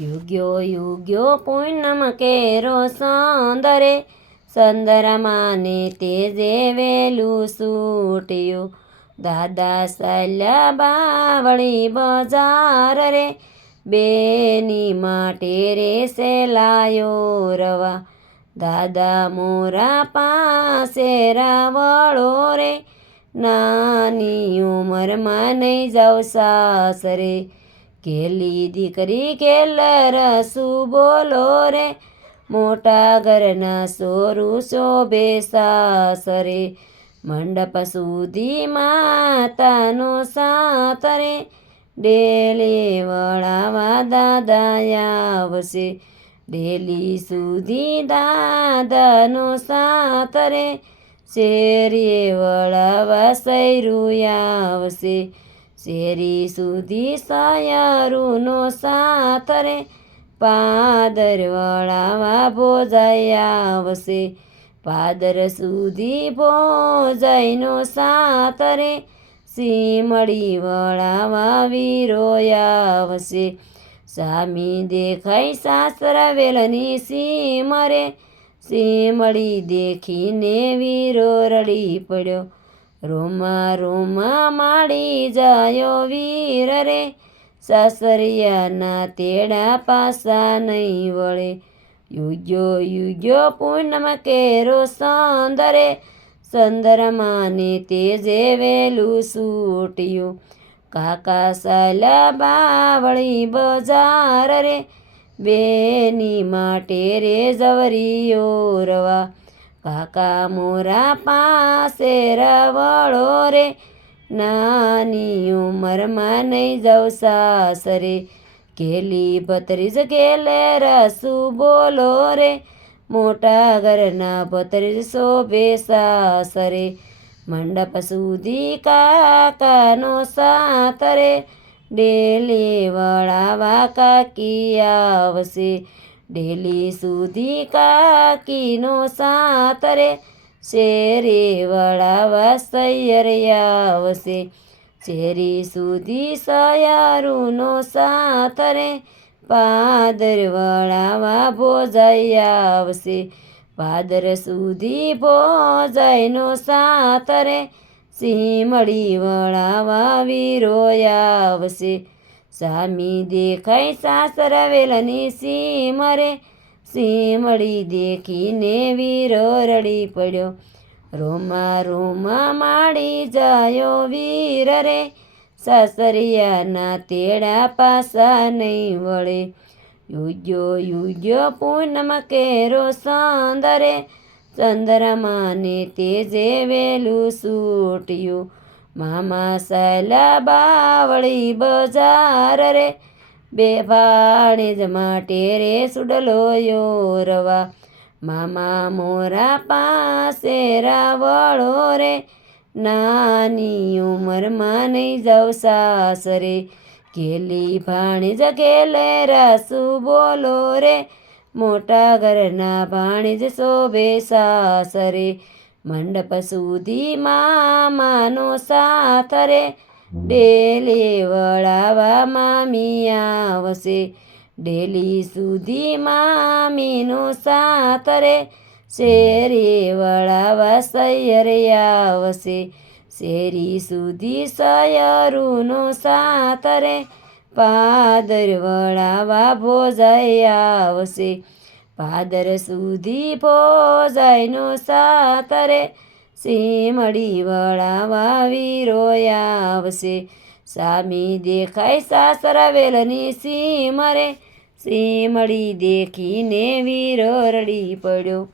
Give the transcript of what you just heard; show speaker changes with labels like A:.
A: યુગ્યો યુગ્યો પૂનમ કેરો સંદરે, સંદરમાને તે વેલું સૂટ્યું. દાદા સલ્યા બાવળી બજાર રે બેની માટે રે સેલાયો રવા. દાદા મોરા પાસે રાવળો રે, નાની ઉંમરમાં નહીં જાવ સાસરે. કેલી દીકરી કેલ શું બોલો રે? મોટા ઘરના સોરું શોભે સાસરે, મંડપ સુધી માતાનો સાતરે ડેલી વળાવા દાદા આવશે, ડેલી સુધી દાદાનો સાતરે શેરીએ વળાવા સૈરું આવશે શેરી સુધી સાયરુનો સાતરે પાદર વળાવા ભોજાઈ આવશે. પાદર સુધી ભોજાઈનો સાતરે સીમડી વળાવા વીરો આવશે. સામી દેખાય સાસરા વેલની સીમરે સીમડી દેખીને વીરો રડી પડ્યો. રોમા રોમા માડી જાયો વીર રે. સાસરિયાના તેડા પાસા નહીં વળે. યુગ્યો યુગ્યો પૂનમ કેરો સંદરે. સંદરમાને તેજે વેલું સૂટ્યું. કાકા સાલા બાવળી બજાર રે. બેની માટે રે જવરીઓ રવા. કાકા મોરા પાસે રવળો રે, નાની ઉંમરમાં નહીં જવ સાસરે. કેલી બત્રીસ કેલે રસુ બોલો રે, મોટા ઘરના ભત્રીજ શોભે સાસરે. મંડપ સુધી કાકાનો સાતરે ડેલી વળાવા કાકી આવશે. ડેલી સુધી કાકીનો સાતરે શેરી વળાવા સૈયર આવશે. શેરી સુધી સયારુનો સાતરે પાદર વળાવા ભોજાઈ આવશે. પાદર સુધી ભોજાઈનો સાતરે મળી વળાવા વીરો આવશે. સામી દેખાય સાસરા વેલની સીમરે. સીમડી દેખીને વીરો રડી પડ્યો. રોમા રોમા માડી જાયો વીર રે સાસરિયાના તેડા પાસા નહીં વળે. યુજ્યો યુજ્યો પૂનમ કેરો સંદરે. ચંદ્રમાને તેજે વેલું સૂટ્યું. મામા સાલા બાવળી બજાર રે. બે ભાણેજ માટે રે સુડલો યોરવા મામા મોરા પાસે રાવળો રે. નાની ઉંમરમાં નહીં જાઉં સાસરે કેલી ભાણીજ કેલે રાસુ બોલો રે. મોટા ઘરના ભાણીજ શોભે સાસરે મંડપ સુધી મામાનો સાથ રે. ડેલે વળાવા મામી આવશે. ડેલી સુધી મામીનો સાથ રે. શેરી વળાવા સૈયર આવશે. શેરી સુધી સયરુનો સાથ રે. પાદર વળાવા ભોજાઈ આવશે. પાદર સુધી ભોજાઈનો સાતરે સીમડી વળાવા વીરોયા આવશે. સામી દેખાય સાસરા વેલની સીમરે, સીમડી દેખીને વીરો રડી પડ્યો.